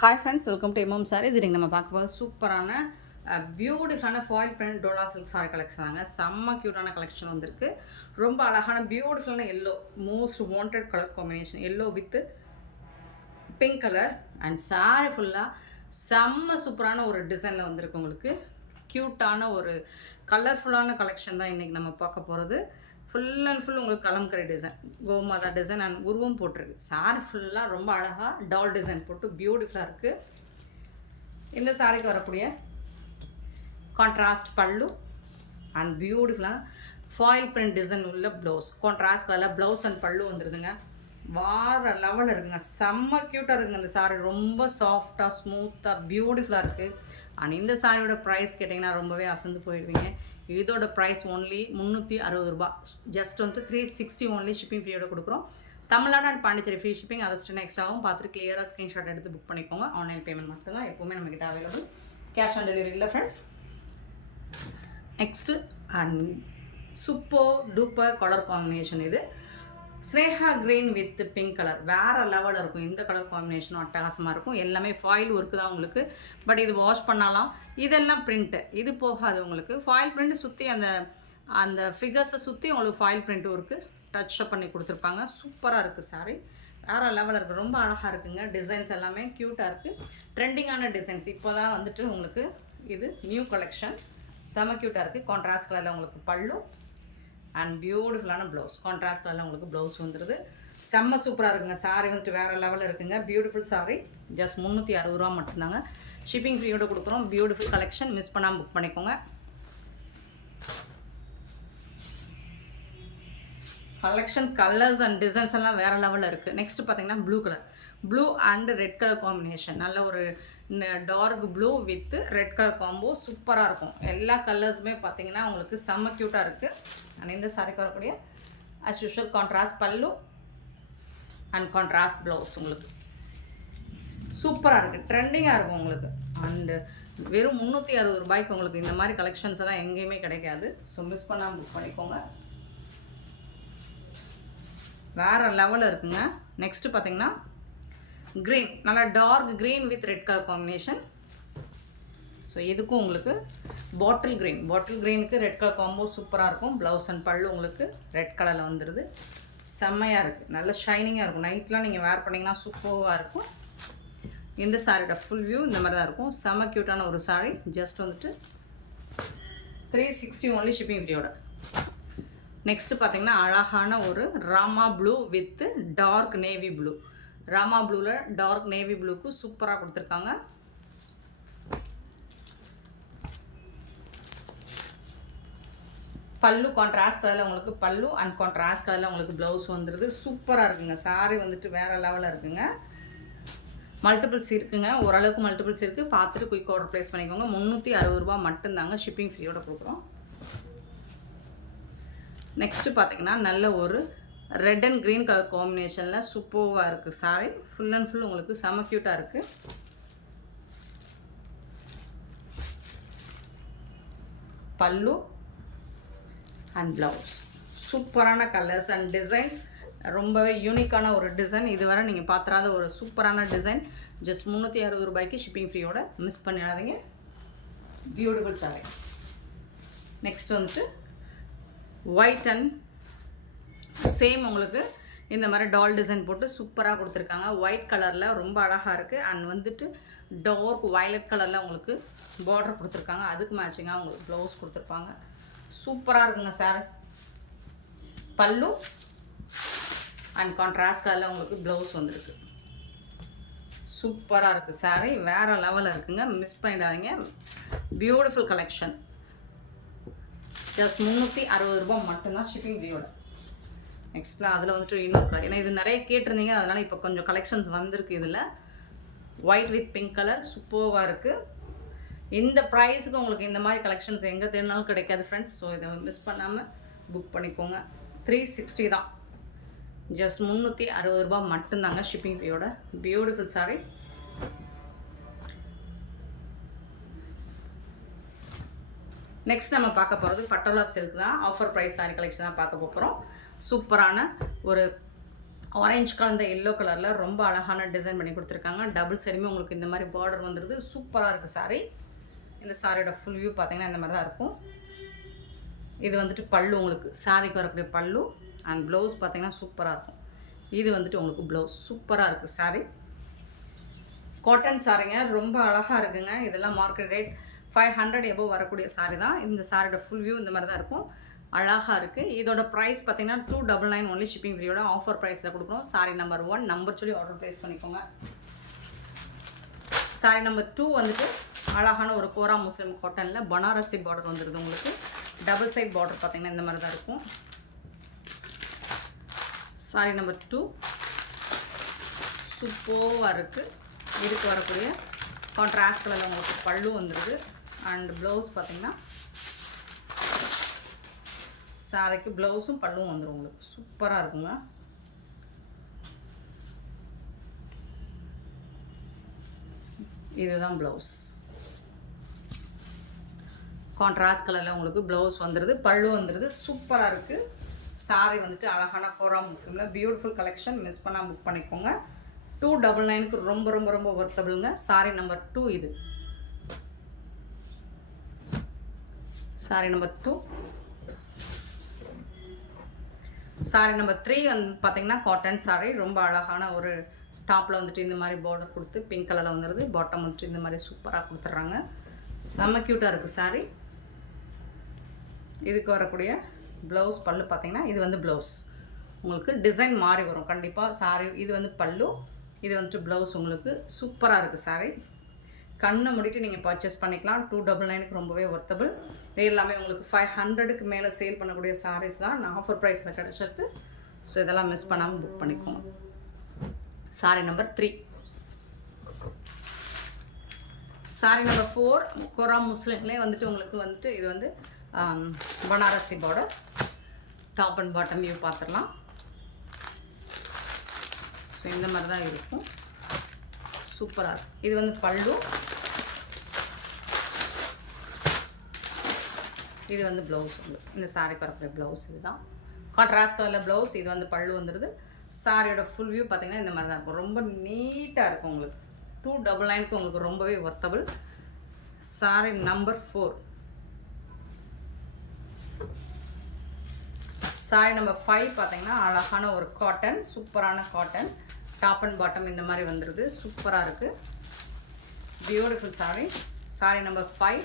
Hi friends, welcome to MM sarees. இதுக்கு நம்ம பார்க்க போகிறது சூப்பரான பியூட்டிஃபுல்லான foil print Dola silk sari collection தாங்க. செம்ம க்யூட்டான கலெக்ஷன் வந்திருக்கு. ரொம்ப அழகான பியூட்டிஃபுல்லான yellow, most wanted colour combination, yellow with pink colour. And sari ஃபுல்லாக செம்ம சூப்பரான ஒரு டிசைனில் வந்திருக்கு. உங்களுக்கு க்யூட்டான ஒரு கலர்ஃபுல்லான கலெக்ஷன் தான் இன்றைக்கி நம்ம பார்க்க போகிறது. ஃபுல் அண்ட் ஃபுல் உங்களுக்கு kalamkari design, Gomatha design and உருவம் போட்டிருக்கு. சாரி ஃபுல்லாக ரொம்ப அழகாக டால் டிசைன் போட்டு பியூட்டிஃபுல்லாக இருக்குது. இந்த சாரிக்கு வரக்கூடிய கான்ட்ராஸ்ட் பல்லு அண்ட் பியூட்டிஃபுல்லான ஃபாயில் பிரிண்ட் டிசைன் உள்ள ப்ளவுஸ். கான்ட்ராஸ்ட் கலரில் ப்ளவுஸ் அண்ட் பல்லு வந்துடுதுங்க. வார லெவலில் இருக்குங்க. செம்ம க்யூட்டாக இருக்குங்க. இந்த சாரி ரொம்ப சாஃப்டாக ஸ்மூத்தாக பியூட்டிஃபுல்லாக இருக்குது. அண்ட் இந்த சாரியோட ப்ரைஸ் கேட்டிங்கன்னா ரொம்பவே அசந்து போயிடுவீங்க. இதோட ப்ரைஸ் ஒன்லி 360 ரூபா. ஜஸ்ட் வந்து 360 ஒன்லி. ஷிப்பிங் ஃப்ரீயோட கொடுக்குறோம். Tamil Nadu and Pondicherry free shipping. அதை எக்ஸ்ட்ராவும் பார்த்துட்டு கிளியராக ஸ்க்ரீன்ஷாட் எடுத்து புக் பண்ணிக்கோங்க. ஆன்லைன் பேமெண்ட் மட்டும் தான் எப்போவுமே நம்மக்கிட்ட அவைலபிள். கேஷ் ஆன் டெலிவரி இல்லை friends. Next and super duper colour combination. இது ஸ்னேஹா க்ரீன் வித் பிங்க் கலர். வேறு லெவலில் இருக்கும். இந்த கலர் காம்பினேஷனும் அட்டகாசமாக இருக்கும். எல்லாமே ஃபாயில் ஒர்க்கு தான் உங்களுக்கு. பட் இது வாஷ் பண்ணலாம். இதெல்லாம் பிரிண்ட்டு, இது போகாது உங்களுக்கு. ஃபாயில் பிரிண்ட்டு சுற்றி அந்த ஃபிகர்ஸை சுற்றி உங்களுக்கு ஃபாயில் பிரிண்ட் ஒர்க்கு டச்சப் பண்ணி கொடுத்துருப்பாங்க. சூப்பராக இருக்குது சாரி. வேறு லெவலில் இருக்குது. ரொம்ப அழகாக இருக்குங்க. டிசைன்ஸ் எல்லாமே க்யூட்டாக இருக்குது. ட்ரெண்டிங்கான டிசைன்ஸ். இப்போ தான் வந்துட்டு உங்களுக்கு இது நியூ கலெக்ஷன். செம க்யூட்டாக இருக்குது. கான்ட்ராஸ்ட் கலரில் உங்களுக்கு பல்லு அண்ட் பியூட்டிஃபுல்லான ப்ளவுஸ். கான்ட்ராஸ்ட் கலரில் உங்களுக்கு ப்ளவுஸ் வந்துடுது. செம்ம சூப்பராக இருக்குங்க. சாரி வந்துட்டு வேறு லெவலில் இருக்குங்க. Beautiful sorry. ஜஸ்ட் 360 ரூபா மட்டும்தாங்க. ஷிப்பிங் ஃப்ரீயோடு கொடுக்குறோம். Beautiful collection. மிஸ் பண்ணாமல் புக் பண்ணிக்கோங்க. கலெக்ஷன் கலர்ஸ் அண்ட் டிசைன்ஸ் எல்லாம் வேறு லெவலில் இருக்குது. நெக்ஸ்ட் பார்த்தீங்கன்னா blue colour. Blue and red colour combination. நல்ல ஒரு dark blue with red colour combo சூப்பராக இருக்கும். எல்லா கலர்ஸுமே பார்த்தீங்கன்னா உங்களுக்கு செம்ம க்யூட்டாக இருக்குது. அண்ட் இந்த சாரிக்கு வரக்கூடிய அஸ் யூஷுவல் கான்ட்ராஸ்ட் பல்லு அண்ட் கான்ட்ராஸ்ட் ப்ளவுஸ் உங்களுக்கு சூப்பராக இருக்குது. ட்ரெண்டிங்காக இருக்கும் உங்களுக்கு. அண்டு வெறும் 360 ரூபாய்க்கு உங்களுக்கு இந்த மாதிரி கலெக்ஷன்ஸ் எல்லாம் எங்கேயுமே கிடைக்காது. ஸோ மிஸ் பண்ணாமல் புக் பண்ணிக்கோங்க. வேறு லெவலில் இருக்குங்க. நெக்ஸ்ட்டு பார்த்தீங்கன்னா க்ரீன், நல்லா dark green with red colour combination. So இதுக்கும் உங்களுக்கு பாட்டில் க்ரீனுக்கு ரெட் கலர் காம்போ சூப்பராக இருக்கும். ப்ளவுஸ் அண்ட் பல்லு உங்களுக்கு ரெட் கலரில் வந்துடுது. செம்மையாக இருக்குது. நல்ல ஷைனிங்காக இருக்கும். நைட்லாம் நீங்கள் வேர் பண்ணிங்கன்னா சூப்பராக இருக்கும். இந்த சாரியோட ஃபுல் வியூ இந்த மாதிரி தான் இருக்கும். செம்ம க்யூட்டான ஒரு சாரி. ஜஸ்ட் வந்துட்டு 360 ஒன்லி ஷிப்பிங் ஃப்ரீயோட. நெக்ஸ்ட்டு பார்த்தீங்கன்னா அழகான ஒரு Rama blue with dark navy blue. Rama ப்ளூவில் டார்க் நேவி ப்ளூக்கு சூப்பராக கொடுத்துருக்காங்க. பல்லு கான்ட்ராஸ்ட் கலரில் உங்களுக்கு பல்லு அண்ட் கான்ட்ராஸ்ட் கலரில் உங்களுக்கு ப்ளவுஸ் வந்துடுது. சூப்பராக இருக்குங்க. சாரி வந்துட்டு வேறு லெவலில் இருக்குங்க. மல்டிபிள்ஸ் இருக்குங்க. ஓரளவுக்கு மல்டிபிள்ஸ் இருக்குது. பார்த்துட்டு குயிக் ஆர்டர் ப்ளேஸ் பண்ணிக்கோங்க. 360 ரூபா மட்டும்தாங்க. ஷிப்பிங் ஃப்ரீயோட கொடுக்குறோம். நெக்ஸ்ட்டு பார்த்தீங்கன்னா நல்ல ஒரு ரெட் அண்ட் க்ரீன் கலர் காம்பினேஷனில் சூப்பராக இருக்குது சாரி. ஃபுல் அண்ட் ஃபுல் உங்களுக்கு செம க்யூட்டாக இருக்குது. பல்லு அண்ட் ப்ளவுஸ் சூப்பரான கலர்ஸ் அண்ட் டிசைன்ஸ். ரொம்பவே யூனிக்கான ஒரு டிசைன். இதுவரை நீங்கள் பார்த்துறாத ஒரு சூப்பரான டிசைன். ஜஸ்ட் 360 ரூபாய்க்கு ஷிப்பிங் ஃப்ரீயோட. மிஸ் பண்ணிடாதீங்க. Beautiful sari. நெக்ஸ்ட் வந்துட்டு ஒயிட் அண்ட் சேம் உங்களுக்கு இந்த மாதிரி டால் டிசைன் போட்டு சூப்பராக கொடுத்துருக்காங்க. ஒயிட் கலரில் ரொம்ப அழகாக இருக்குது. அண்ட் வந்துட்டு டார்க் வயலட் கலரில் உங்களுக்கு பார்டர் கொடுத்துருக்காங்க. அதுக்கு மேட்சிங்காக உங்களுக்கு ப்ளவுஸ் கொடுத்துருப்பாங்க. சூப்பராக இருக்குங்க சார். பல்லு அண்ட் கான்ட்ராஸ்ட் கலரில் உங்களுக்கு ப்ளவுஸ் வந்துருக்கு. சூப்பராக இருக்குது சாரி. வேறு லெவலில் இருக்குங்க. மிஸ் பண்ணிடாதீங்க. Beautiful collection. ஜஸ்ட் 360 ரூபா மட்டும்தான் ஷிப்பிங் ஃப்ரீயோட. நெக்ஸ்ட்டில் அதில் வந்துட்டு இன்னொரு கலர், ஏன்னா இது நிறைய கேட்டிருந்தீங்க, அதனால் இப்போ கொஞ்சம் கலெக்ஷன்ஸ் வந்திருக்கு. இதில் ஒயிட் வித் பிங்க் கலர் சூப்பராக இருக்குது. இந்த ப்ரைஸுக்கு உங்களுக்கு இந்த மாதிரி கலெக்ஷன்ஸ் எங்கே தேடினாலும் கிடைக்காது ஃப்ரெண்ட்ஸ். ஸோ இதை மிஸ் பண்ணாமல் புக் பண்ணிக்கோங்க. 360 தான். ஜஸ்ட் 360 ரூபா மட்டும்தாங்க ஷிப்பிங் ஃப்ரீயோட. Beautiful sari. நெக்ஸ்ட் நம்ம பார்க்க போகிறது பட்டோலா சில்க் தான். ஆஃபர் ப்ரைஸ் சாரி கலெக்ஷன் தான் பார்க்க போகிறோம். சூப்பரான ஒரு ஆரஞ்சு கலந்த எல்லோ கலரில் ரொம்ப அழகான டிசைன் பண்ணி கொடுத்துருக்காங்க. டபுள் சைடுமே உங்களுக்கு இந்த மாதிரி பார்டர் வந்துடுது. சூப்பராக இருக்குது சாரீ. இந்த சாரியோட ஃபுல் வியூ பார்த்தீங்கன்னா இந்த மாதிரி தான் இருக்கும். இது வந்துட்டு பல்லு, உங்களுக்கு சாரிக்கு வரக்கூடிய பல்லு அண்ட் ப்ளவுஸ் பார்த்தீங்கன்னா சூப்பராக இருக்கும். இது வந்துட்டு உங்களுக்கு ப்ளவுஸ் சூப்பராக இருக்குது சாரீ. காட்டன் சாரீங்க, ரொம்ப அழகாக இருக்குங்க. இதெல்லாம் மார்க்கெட் ரேட் 500 எபோவ் வரக்கூடிய சாரீ தான். இந்த சாரியோட ஃபுல் வியூ இந்த மாதிரி தான் இருக்கும். அழகாக இருக்குது. இதோட ப்ரைஸ் பார்த்தீங்கன்னா 299 ஒன்லி ஷிப்பிங் ஃப்ரீயோட ஆஃபர் ப்ரைஸில் கொடுக்குறோம். சாரி நம்பர் 1 நம்பர் சொல்லி ஆர்டர் ப்ளேஸ் பண்ணிக்கோங்க. சாரி நம்பர் 2 வந்துட்டு அழகான ஒரு கோரா முஸ்லிம் காட்டனில் பனாரசி பார்டர் வந்துடுது. உங்களுக்கு டபுள் சைட் பார்டர் பார்த்தீங்கன்னா இந்த மாதிரி தான் இருக்கும். சாரி நம்பர் 2 சூப்பராக இருக்குது. இதுக்கு வரக்கூடிய கான்ட்ராஸ்ட் கலரில் உங்களுக்கு பல்லு வந்துடுது அண்ட் ப்ளவுஸ் பார்த்தீங்கன்னா சாரிக்கு ப்ளவுஸும் பல்லுவும் வந்துடும். உங்களுக்கு சூப்பராக இருக்குங்க. இதுதான் ப்ளவுஸ். கான்ட்ராஸ்ட் கலரில் உங்களுக்கு ப்ளவுஸ் வந்துடுது, பல்லு வந்துடுது. சூப்பராக இருக்குது. சாரி வந்துட்டு அழகான கோரா முஸ்லிமில் பியூட்டிஃபுல் கலெக்ஷன். மிஸ் பண்ணால் புக் பண்ணிக்கோங்க. 299க்கு ரொம்ப ரொம்ப ரொம்ப ஒர்த்தபிளுங்க. சாரி நம்பர் 2 இது. Sorry number 2. சாரி நம்பர் 3 வந்து பார்த்தீங்கன்னா காட்டன் சாரி. ரொம்ப அழகான ஒரு டாப்பில் வந்துட்டு இந்த மாதிரி பார்டர் கொடுத்து பிங்க் கலரில் வந்துடுது. பாட்டம் வந்துட்டு இந்த மாதிரி சூப்பராக கொடுத்துட்றாங்க. செம்ம க்யூட்டாக இருக்குது சாரி. இதுக்கு வரக்கூடிய ப்ளவுஸ் பல்லு பார்த்தீங்கன்னா இது வந்து ப்ளவுஸ் உங்களுக்கு டிசைன் மாறி வரும் கண்டிப்பாக. சாரி இது வந்து பல்லு, இது வந்துட்டு ப்ளவுஸ். உங்களுக்கு சூப்பராக இருக்குது சாரி. கண்ணை முடிட்டு நீங்கள் பர்ச்சேஸ் பண்ணிக்கலாம். 299க்கு ரொம்பவே ஒர்த்தபிள். இது எல்லாமே உங்களுக்கு 500க்கு மேலே சேல் பண்ணக்கூடிய சாரீஸ் தான். நான் ஆஃபர் ப்ரைஸில் கிடச்சிருக்கு. ஸோ இதெல்லாம் மிஸ் பண்ணாமல் புக் பண்ணிக்கோங்க. Sorry number 3. சாரி நம்பர் 4 கோரா முஸ்லிம்லேயே வந்துட்டு உங்களுக்கு வந்துட்டு இது வந்து Banarasi border. Top and bottom view பார்த்துடலாம். ஸோ இந்த மாதிரி தான் இருக்கும். சூப்பராக இருக்கும். இது வந்து பல்லு, இது வந்து ப்ளவுஸ். உங்களுக்கு இந்த சாரிக்கு வரக்கூடிய ப்ளவுஸ் இதுதான். கான்ட்ராஸ்ட் கலரில் ப்ளவுஸ், இது வந்து பல்லு வந்துடுது. சாரியோட ஃபுல் வியூ பார்த்தீங்கன்னா இந்த மாதிரி தான் இருக்கும். ரொம்ப நீட்டாக இருக்கும். உங்களுக்கு 299க்கு உங்களுக்கு ரொம்பவே worthable. Sari number 4. Sari number 5 பார்த்தீங்கன்னா அழகான ஒரு காட்டன், சூப்பரான காட்டன். டாப் அண்ட் பாட்டம் இந்த மாதிரி வந்துடுது. சூப்பராக இருக்குது. Beautiful sorry. சாரி நம்பர் 5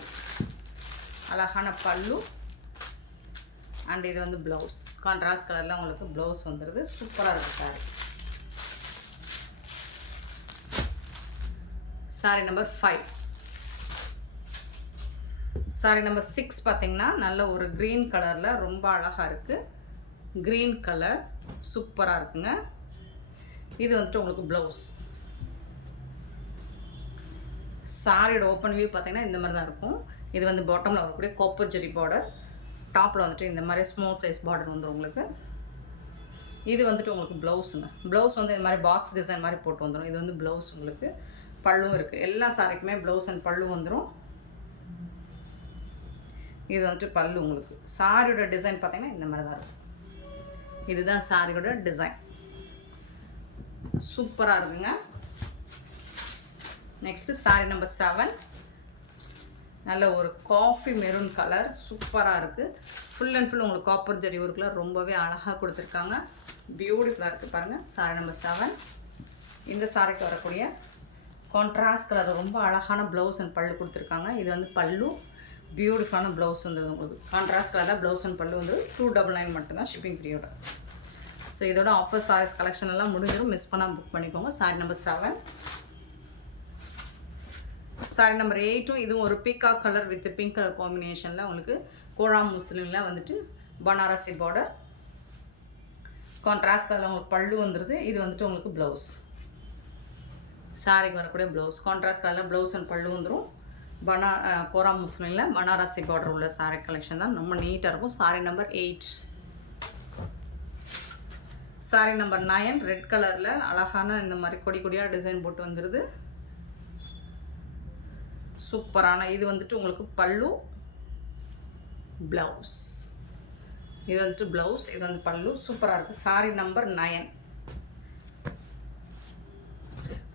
அழகான பல்லு அண்ட் இது வந்து ப்ளவுஸ். கான்ட்ராஸ்ட் கலரில் உங்களுக்கு ப்ளவுஸ் வந்துடுது. சூப்பராக இருக்குது sorry. Sorry number 5. Sorry number 6 பார்த்தீங்கன்னா நல்ல ஒரு க்ரீன் கலரில் ரொம்ப அழகாக இருக்குது. க்ரீன் கலர் சூப்பராக இருக்குங்க. இது வந்துட்டு உங்களுக்கு ப்ளவுஸ். சாரியோட ஓப்பன் வியூ பார்த்தீங்கன்னா இந்த மாதிரி தான் இருக்கும். இது வந்து பாட்டமில் வரக்கூடிய காப்பர் ஜெரி பார்டர். டாப்பில் வந்துட்டு இந்த மாதிரி ஸ்மால் சைஸ் பார்டர் வந்துடும் உங்களுக்கு. இது வந்துட்டு உங்களுக்கு ப்ளவுஸுங்க. ப்ளவுஸ் வந்து இந்த மாதிரி பாக்ஸ் டிசைன் மாதிரி போட்டு வந்துடும். இது வந்து ப்ளவுஸ். உங்களுக்கு பல்லும் இருக்குது. எல்லா சாரிக்குமே ப்ளவுஸ் அண்ட் பல்லு வந்துடும். இது வந்துட்டு பல்லு. உங்களுக்கு சாரியோட டிசைன் பார்த்தீங்கன்னா இந்த மாதிரி தான் இருக்கும். இதுதான் சாரியோட டிசைன். சூப்பராக இருக்குங்க. Next sorry number 7. நல்ல ஒரு காஃபி மெரூன் கலர் சூப்பராக இருக்குது. ஃபுல் அண்ட் ஃபுல் உங்களுக்கு காப்பர் ஜரி ஒர்க்கில் ரொம்பவே அழகாக கொடுத்துருக்காங்க. பியூட்டிஃபுல்லாக இருக்குது பாருங்கள். Sorry number 7. இந்த சாரிக்கு வரக்கூடிய கான்ட்ராஸ்ட் கலர் ரொம்ப அழகான ப்ளவுஸ் அண்ட் பல்லு கொடுத்துருக்காங்க. இது வந்து பல்லு. பியூட்டிஃபுல்லான ப்ளவுஸ் வந்து உங்களுக்கு கான்ட்ராஸ்ட் கலரில் ப்ளவுஸ் அண்ட் பல்லு வந்து 299 மட்டும்தான் ஷிப்பிங் ஃப்ரீயோட. ஸோ இதோட ஆஃபர் சாரீஸ் கலெக்ஷன் எல்லாம் முடிஞ்சிடும். மிஸ் பண்ணால் புக் பண்ணிக்கோங்க. Sorry number 7. சாரி நம்பர் 8 இதுவும் ஒரு peacock colour with pink colour காம்பினேஷனில் உங்களுக்கு கோரா முஸ்லிமில் வந்துட்டு பனாரசி பார்டர். கான்ட்ராஸ்ட் கலரில் உங்களுக்கு பல்லு வந்துடுது. இது வந்துட்டு உங்களுக்கு ப்ளவுஸ். சாரிக்கு வரக்கூடிய ப்ளவுஸ் கான்ட்ராஸ்ட் கலரில் ப்ளவுஸ் அண்ட் பல்லு வந்துடும். கோரா முஸ்லிமில் பனாரசி பார்டர் உள்ள சாரி கலெக்ஷன் தான். ரொம்ப நீட்டாக இருக்கும். Sorry number 8. Sorry number 9 red கலரில் அழகான இந்த மாதிரி கொடி கொடியாக டிசைன் போட்டு வந்துடுது. சூப்பரான இது வந்துட்டு உங்களுக்கு பல்லு, ப்ளவுஸ். இது வந்துட்டு ப்ளவுஸ், இது வந்து பல்லு. சூப்பராக இருக்குது. Sorry number 9.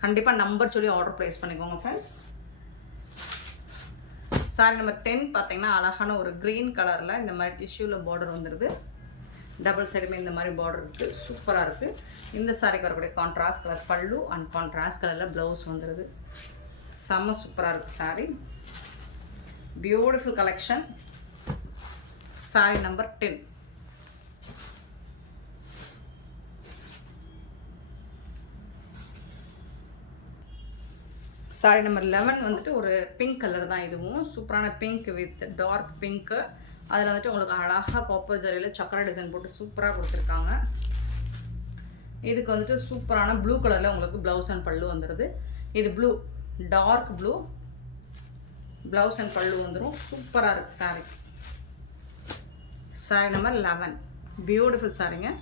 கண்டிப்பாக நம்பர் சொல்லி ஆர்டர் ப்ளேஸ் பண்ணிக்கோங்க ஃப்ரெண்ட்ஸ். சாரி நம்பர் 10 பார்த்தீங்கன்னா அழகான ஒரு க்ரீன் கலரில் இந்த மாதிரி டிஷ்யூவில் பார்டர் வந்துடுது. டபுள் சைடுமே இந்த மாதிரி பார்டர் இருக்குது, சூப்பராக இருக்குது. இந்த சாரிக்கு வரக்கூடிய கான்ட்ராஸ்ட் கலர் பல்லு அண்ட் கான்ட்ராஸ்ட் கலரில் ப்ளவுஸ் வந்துடுது. செம்ம சூப்பராக இருக்குது sorry. Beautiful collection. Sorry number 10. Sorry number 11 வந்துட்டு ஒரு பிங்க் கலர் தான். இதுவும் சூப்பரான பிங்க் வித் டார்க் பிங்க்கு. அதில் வந்துட்டு உங்களுக்கு அழகாக காப்பர் ஜரியில் சக்கரை டிசைன் போட்டு சூப்பராக கொடுத்துருக்காங்க. இதுக்கு வந்துட்டு சூப்பரான ப்ளூ கலரில் உங்களுக்கு ப்ளவுஸ் அண்ட் பல்லு வந்துடுது. இது blue, dark blue blouse and பல்லு வந்துடும். சூப்பராக இருக்குது சாரி. சாரி நம்பர் 11 பியூட்டிஃபுல் சாரிங்க.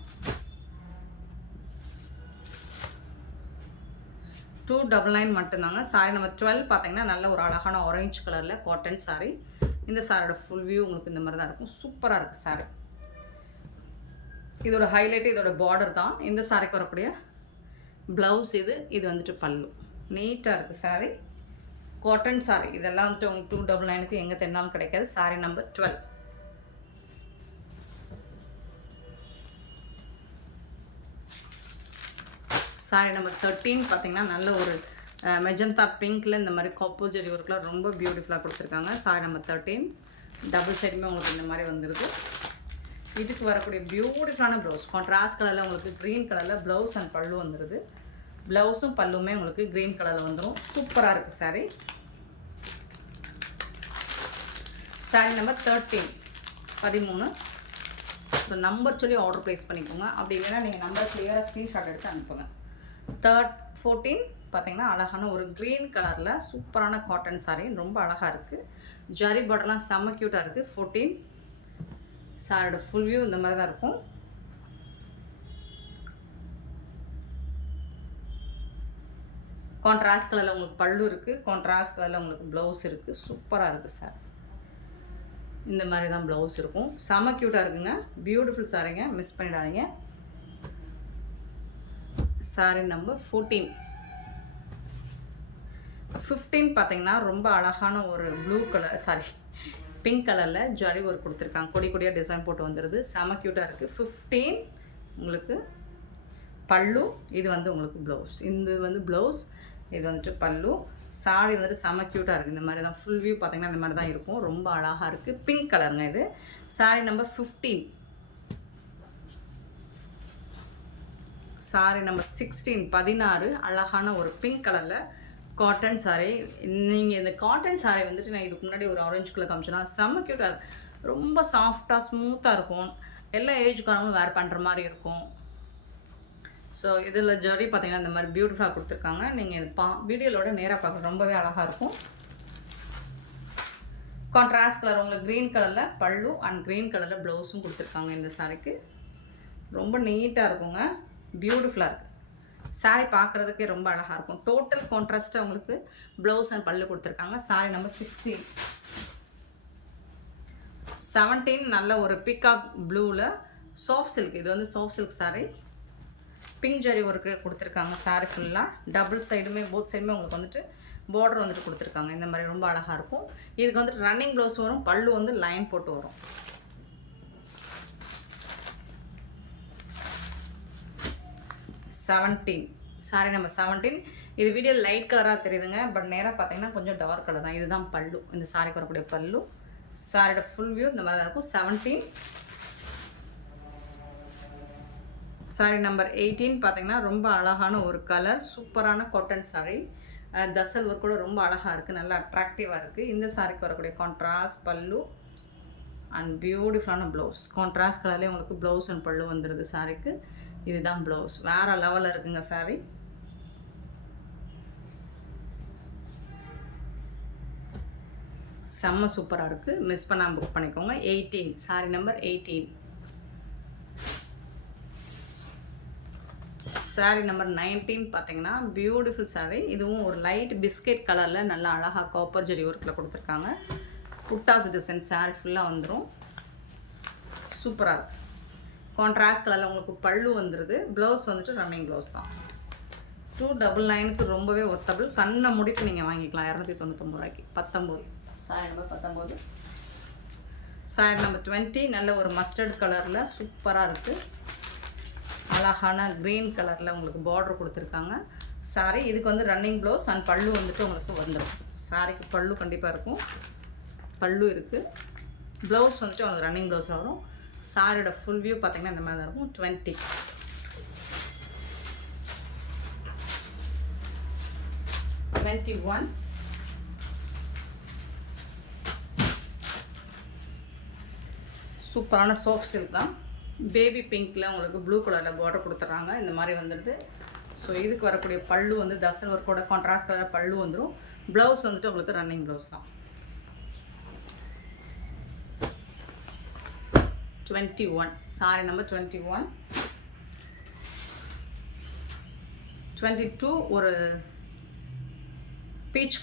299 மட்டும்தாங்க. சாரி நம்பர் 12 பார்த்தீங்கன்னா நல்ல ஒரு அழகான ஆரஞ்சு கலரில் காட்டன் சாரி. இந்த சாரியோட ஃபுல் வியூ உங்களுக்கு இந்த மாதிரி தான் இருக்கும். சூப்பராக இருக்குது சாரி. இதோட ஹைலைட்டு இதோட பார்டர் தான். இந்த சாரிக்கு வரக்கூடிய ப்ளவுஸ் இது வந்துட்டு பல்லு. நீட்டாக இருக்குது சாரி. காட்டன் சாரி இதெல்லாம் வந்துட்டு உங்களுக்கு 299க்கு எங்கே தென்னாலும் கிடைக்காது. Sorry number 12. சாரி நம்பர் 13 பார்த்தீங்கன்னா நல்ல ஒரு மெஜந்தா பிங்க்கில் இந்த மாதிரி காப்பர் ஜரி ஒர்க்கில் ரொம்ப பியூட்டிஃபுல்லாக கொடுத்துருக்காங்க. சாரி நம்பர் 13 டபுள் சைடுமே உங்களுக்கு இந்த மாதிரி வந்துடுது. இதுக்கு வரக்கூடிய பியூட்டிஃபுல்லான ப்ளவுஸ் கான்ட்ராஸ்ட் கலரில் உங்களுக்கு க்ரீன் கலரில் ப்ளவுஸ் அண்ட் பல்லு வந்துடுது. ப்ளவுஸும் பல்லுமே உங்களுக்கு க்ரீன் கலரில் வந்துடும். சூப்பராக இருக்குது sorry. Sorry number 13. So number சொல்லி ஆர்டர் ப்ளேஸ் பண்ணிக்கோங்க. அப்படி இல்லைன்னா நீங்கள் நம்பர் கிளியராக ஸ்க்ரீன்ஷாட் எடுத்து அனுப்புங்க. 14 பார்த்தீங்கன்னா அழகான ஒரு க்ரீன் கலரில் சூப்பரான காட்டன் சாரி. ரொம்ப அழகாக இருக்குது. ஜரி பார்டர்லாம் செம்ம க்யூட்டாக இருக்குது. 14 சாரியோட ஃபுல் வியூ இந்த மாதிரி தான் இருக்கும். கான்ட்ராஸ்ட் கலரில் உங்களுக்கு பல்லு இருக்குது. கான்ட்ராஸ்ட் கலரில் உங்களுக்கு ப்ளவுஸ் இருக்குது. சூப்பராக இருக்குது சார். இந்த மாதிரி தான் ப்ளவுஸ் இருக்கும். செம்ம க்யூட்டாக இருக்குங்க. பியூட்டிஃபுல் சாரிங்க, மிஸ் பண்ணிடாதீங்க. Sorry number 14. 15 பார்த்தீங்கன்னா ரொம்ப அழகான ஒரு ப்ளூ கலர் பிங்க் கலரில் ஜரி ஒர்க் கொடுத்துருக்காங்க. கொடி கொடியாக டிசைன் போட்டு வந்துடுது. செம க்யூட்டாக இருக்குது. 15 உங்களுக்கு பல்லு. இது வந்து உங்களுக்கு ப்ளவுஸ். இது வந்து ப்ளவுஸ், இது வந்துட்டு பல்லு. சாரி வந்துட்டு செம க்யூட்டாக இருக்குது. இந்த மாதிரி தான் ஃபுல் வியூ பார்த்தீங்கன்னா இந்த மாதிரி தான் இருக்கும். ரொம்ப அழகாக இருக்குது. பிங்க் கலருங்க இது. Sorry number 15. சாரி நம்பர் 16 அழகான ஒரு பிங்க் கலரில் காட்டன் சாரி. நீங்கள் இந்த காட்டன் சாரி வந்துட்டு நான் இதுக்கு முன்னாடி ஒரு ஆரஞ்சு கலர் காமிச்சேன்னா செம்ம க்யூட்டாக இருக்கும். ரொம்ப சாஃப்டாக ஸ்மூத்தாக இருக்கும். எல்லா ஏஜுக்காரங்களும் வேர் பண்ணுற மாதிரி இருக்கும். ஸோ இதில் ஜரி பார்த்தீங்கன்னா இந்த மாதிரி பியூட்டிஃபுல்லாக கொடுத்துருக்காங்க. நீங்கள் இது வீடியோவோட நேராக பார்க்க ரொம்பவே அழகாக இருக்கும். கான்ட்ராஸ்ட் கலர் உங்களுக்கு க்ரீன் கலரில் பல்லு அண்ட் க்ரீன் கலரில் ப்ளவுஸும் கொடுத்துருக்காங்க. இந்த சாரிக்கு ரொம்ப நீட்டாக இருக்குங்க. பியூட்டிஃபுல்லாக இருக்குது. சாரி பார்க்குறதுக்கே ரொம்ப அழகாக இருக்கும். டோட்டல் கான்ட்ராஸ்ட்டாக உங்களுக்கு ப்ளவுஸ் அண்ட் பல்லு கொடுத்துருக்காங்க. Sorry number 16. 17 நல்ல ஒரு பிகாக் ப்ளூவில் சாஃப்ட் சில்க். இது வந்து soft silk sorry. Pink zari work கொடுத்துருக்காங்க. சாரி ஃபுல்லாக டபுள் சைடுமே போத் சைடுமே உங்களுக்கு வந்துட்டு பார்டர் வந்துட்டு கொடுத்துருக்காங்க. இந்த மாதிரி ரொம்ப அழகாக இருக்கும். இதுக்கு வந்துட்டு ரன்னிங் ப்ளவுஸ் வரும். பல்லு வந்து லைன் போட்டு வரும். 17 சாரி நம்பர் 17. இது வீடியோ லைட் கலராக தெரியுதுங்க. பட் நேராக பார்த்தீங்கன்னா கொஞ்சம் டார்க் கலர் தான். இதுதான் பல்லு. இந்த சாரிக்கு வரக்கூடிய பல்லு. சாரியோட ஃபுல் வியூ இந்த மாதிரி தான் இருக்கும். 17. சாரி நம்பர் 18 பார்த்தீங்கன்னா ரொம்ப அழகான ஒரு கலர். சூப்பரான காட்டன் சாரி. தசல் ஒர்க் கூட ரொம்ப அழகாக இருக்குது. நல்லா அட்ராக்டிவாக இருக்குது. இந்த சாரிக்கு வரக்கூடிய கான்ட்ராஸ்ட் பல்லு அண்ட் பியூட்டிஃபுல்லான ப்ளவுஸ். கான்ட்ராஸ்ட் கலர்லேயே உங்களுக்கு ப்ளவுஸ் அண்ட் பல்லு வந்துடுது சாரிக்கு. இதுதான் ப்ளவுஸ். வேறு லெவலில் இருக்குங்க சாரி. செம்ம சூப்பராக இருக்குது. மிஸ் பண்ணாமல் புக் பண்ணிக்கோங்க. 18 சாரி நம்பர் 18. சாரி நம்பர் 19 பார்த்தீங்கன்னா பியூட்டிஃபுல் சாரி. இதுவும் ஒரு லைட் பிஸ்கெட் கலரில் நல்லா அழகாக காப்பர் ஜரி ஒர்க்கில் கொடுத்துருக்காங்க. புட்டாஸ் டிசைன் சாரி ஃபுல்லாக வந்துடும். சூப்பராக இருக்குது. கான்ட்ராஸ்ட் கலரில் உங்களுக்கு பல்லு வந்துடுது. ப்ளவுஸ் வந்துட்டு ரன்னிங் ப்ளவுஸ் தான். 299க்கு ரொம்பவே ஒர்த்தபிள். கண்ணை முடிக்கு நீங்கள் வாங்கிக்கலாம் 299 ரூபாய்க்கு. 19 சாரி நம்பர் 19. சாரி நம்பர் 20 நல்ல ஒரு மஸ்டர்ட் கலரில் சூப்பராக இருக்குது. அழகான க்ரீன் கலரில் உங்களுக்கு பார்டர் கொடுத்துருக்காங்க. சாரி இதுக்கு வந்து ரன்னிங் ப்ளவுஸ் அண்ட் பல்லு வந்துட்டு உங்களுக்கு வந்துடும். சாரிக்கு பல்லு கண்டிப்பாக இருக்கும். பல்லு இருக்குது. ப்ளவுஸ் வந்துட்டு உங்களுக்கு ரன்னிங் ப்ளவுஸில் வரும். சாரியோட ஃபுல் வியூ பார்த்திங்கன்னா இந்த மாதிரி தான் இருக்கும். 20 21 சூப்பரான சாஃப்ட் சில்க் தான். பேபி பிங்க்கில் உங்களுக்கு ப்ளூ கலரில் பார்டர் கொடுத்துட்றாங்க. இந்த மாதிரி வந்துடுது. ஸோ இதுக்கு வரக்கூடிய பல்லு வந்து தசல் ஒர்க்கோட கான்ட்ராஸ்ட் கலர் பல்லு வந்துடும். ப்ளவுஸ் வந்துட்டு உங்களுக்கு ரன்னிங் ப்ளவுஸ் தான். 21 சாரி நம்பர் 21. 22 ஒரு பீச்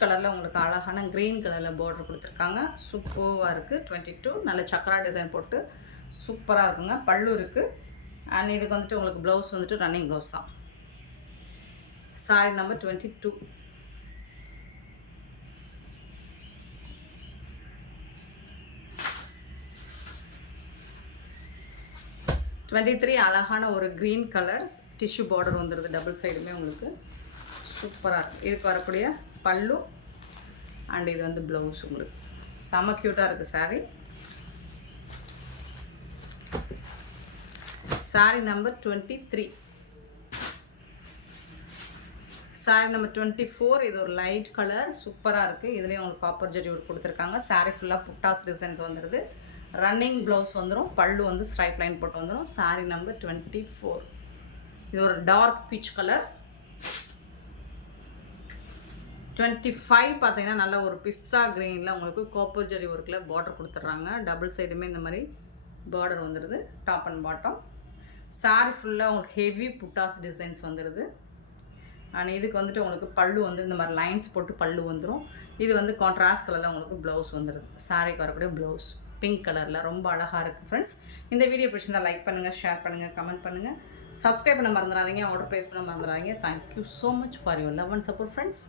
கலரில் உங்களுக்கு அழகான க்ரீன் கலரில் பார்டர் கொடுத்துருக்காங்க. சூப்பராக இருக்குது. 22 நல்ல சக்கரா டிசைன் போட்டு சூப்பராக இருக்குங்க. பல்லு இருக்குது. அண்ட் இதுக்கு வந்துட்டு உங்களுக்கு ப்ளவுஸ் வந்துட்டு ரன்னிங் ப்ளவுஸ் தான். Sorry number 22. 23 அழகான ஒரு க்ரீன் கலர் டிஷ்யூ பார்டர் வந்துடுது. டபுள் சைடுமே உங்களுக்கு சூப்பராக இருக்குது. இதுக்கு வரக்கூடிய பல்லு அண்ட் இது வந்து ப்ளவுஸ் உங்களுக்கு செம க்யூட்டாக இருக்குது சாரீ. சாரீ நம்பர் 23. சாரீ நம்பர் 24 இது ஒரு லைட் கலர் சூப்பராக இருக்குது. இதுலேயும் உங்களுக்கு காப்பர் ஜரி ஒர்க் கொடுத்துருக்காங்க. சாரீ ஃபுல்லாக புட்டாஸ் டிசைன்ஸ் வந்துடுது. ரன்னிங் ப்ளவுஸ் வந்துடும். பல்லு வந்து ஸ்ட்ரைப் லைன் போட்டு வந்துடும். சாரீ நம்பர் 24 இது ஒரு டார்க் பீச் கலர். 25 பார்த்தீங்கன்னா நல்ல ஒரு பிஸ்தா க்ரீனில் உங்களுக்கு காப்பர் ஜரி ஒர்க்கில் பார்டர் கொடுத்துட்றாங்க. டபுள் சைடுமே இந்த மாதிரி பார்டர் வந்துடுது. Top and bottom. சாரீ ஃபுல்லாக உங்களுக்கு ஹெவி புட்டாஸ் டிசைன்ஸ் வந்துடுது. அண்ட் இதுக்கு வந்துட்டு உங்களுக்கு பல்லு வந்து இந்த மாதிரி லைன்ஸ் போட்டு பல்லு வந்துடும். இது வந்து கான்ட்ராஸ்ட் கலரில் உங்களுக்கு ப்ளவுஸ் வந்துடுது. சாரீக்கு வரக்கூடிய ப்ளவுஸ் பிங்க் கலரில் ரொம்ப அழகாக இருக்குது ஃப்ரெண்ட்ஸ். இந்த வீடியோ பிடிச்சிருந்தா லைக் பண்ணுங்கள், ஷேர் பண்ணுங்கள், கமெண்ட் பண்ணுங்கள், சப்ஸ்கிரைப் பண்ண மறந்துடாதீங்க, ஆர்டர் ப்ளேஸ் பண்ண மறந்துடாதீங்க. Thank you so much for your love and support friends.